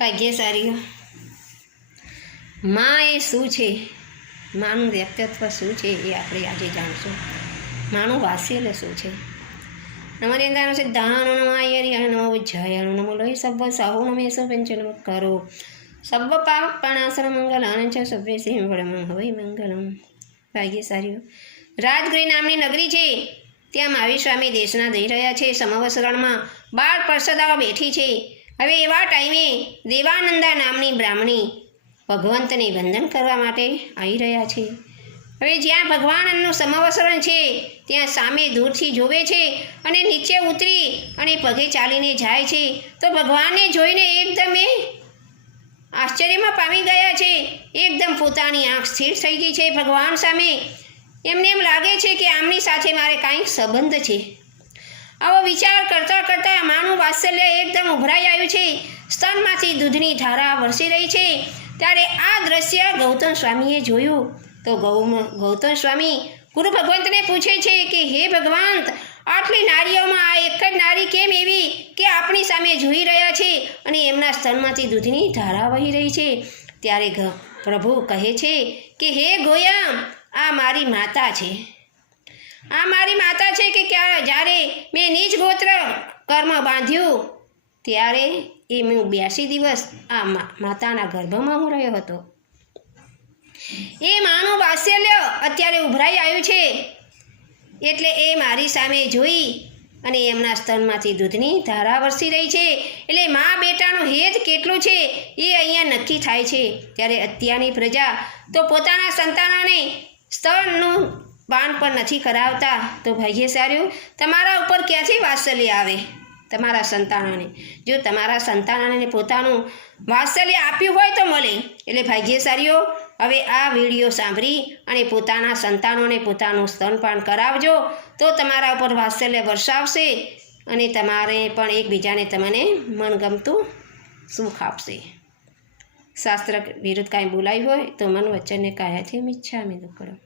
ભાગ્યશાળી માં એ શું છે, માનું વ્યક્તિત્વ શું છે એ આપણે આજે જાણશું. માનું વાત્સલ્ય શું છે. નમોદેંદાનો સિદ્ધાનો નમાયરિ નમો ઉજ્જાયનો નમો લોહી સબ્બ સાહુ નમેશો પંચનમ કરો સબ્બ પાપ પણાસન મંગલાન ચ સભ્ય સિંહ વડમ હવૈ મંગલમ. ભાગ્યશાળીઓ રાજગૃહ નામની નગરી છે. ત્યાં મહાવીર સ્વામી દેશના દઈ રહ્યા છે. સમવસરણમાં 12 પરસદાઓ બેઠી છે. હવે એવા ટાઈમે દેવાનંદા નામની બ્રાહ્મણી ભગવંતને વંદન કરવા માટે આવી રહ્યા છે. હવે જ્યાં ભગવાનનું સમવસરણ છે ત્યાં સામે દૂરથી જોવે છે અને નીચે ઉતરી અને પગે ચાલીને જાય છે. તો ભગવાનને જોઈને એકદમ એ આશ્ચર્યમાં પામી ગયા છે. એકદમ પોતાની આંખ સ્થિર થઈ ગઈ છે ભગવાન સામે. એમને એમ લાગે છે કે આમની સાથે મારે કાંઈક સંબંધ છે. આવો વિચાર કરતાં કરતાં માનું વાત્સલ્ય એકદમ ઉભરાઈ આવ્યું છે. સ્તનમાંથી દૂધની ધારા વરસી રહી છે. ત્યારે આ દ્રશ્ય ગૌતમ સ્વામીએ જોયું. તો ગૌતમ સ્વામી ગુરુ ભગવંતને પૂછે છે કે હે ભગવંત, આટલી નારીઓમાં આ એક જ નારી કેમ એવી કે આપણી સામે જોઈ રહ્યા છે અને એમના સ્તનમાંથી દૂધની ધારા વહી રહી છે. ત્યારે પ્રભુ કહે છે કે હે ગોયમ, આ મારી માતા છે. આ મારી માતા છે કે જ્યારે મેં નિજ ગોત્ર કર્મ બાંધ્યું ત્યારે એ હું 82 દિવસ આ માતાના ગર્ભમાં હું રહ્યો હતો. એ માનું વાત્સલ્ય અત્યારે ઉભરાઈ આવ્યું છે. એટલે એ મારી સામે જોઈ અને એમના સ્તનમાંથી દૂધની ધારા વરસી રહી છે. એટલે મા બેટાનું હેત કેટલું છે એ અહીંયા નક્કી થાય છે. ત્યારે અત્યારની પ્રજા તો પોતાના સંતાનોને સ્તનનું પાન પણ નથી કરાવતા. તો ભાગ્યશાળીઓ, તમારા ઉપર ક્યાંથી વાત્સલ્ય આવે તમારા સંતાનોને? જો તમારા સંતાનોને પોતાનું વાત્સલ્ય આપ્યું હોય તો મળે. એટલે ભાગ્યશાળીઓ, હવે આ વિડીયો સાંભળી અને પોતાના સંતાનોને પોતાનું સ્તનપાન કરાવજો. તો તમારા ઉપર વાત્સલ્ય વરસાવશે અને તમારે પણ એકબીજાને તમને મનગમતું સુખ આપશે. શાસ્ત્ર વિરુદ્ધ કાંઈ બોલાયું હોય તો મન વચનને કાયાથી મિચ્છામિ દુક્કડમ.